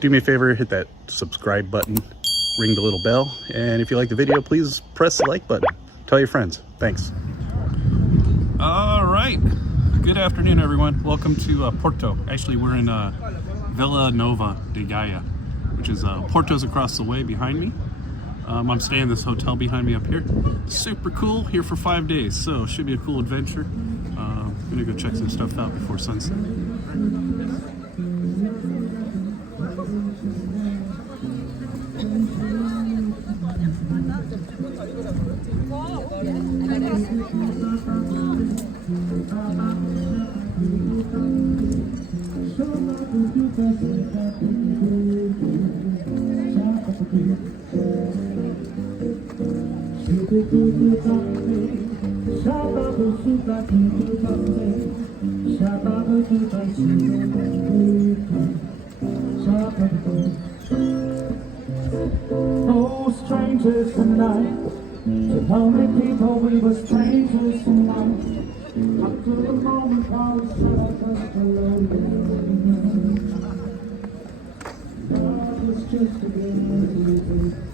do me a favor, hit that subscribe button, ring the little bell, and if you like the video, please press the like button. Tell your friends. Thanks. All right. Good afternoon, everyone. Welcome to Porto. Actually, we're in Vila Nova de Gaia, which is Porto's across the way behind me. I'm staying in this hotel behind me up here. Super cool, here for 5 days, so should be a cool adventure. I'm gonna go check some stuff out before sunset. Oh, strangers tonight, to lonely people we were strangers tonight. Up to the moment I was just alone. God was just a game.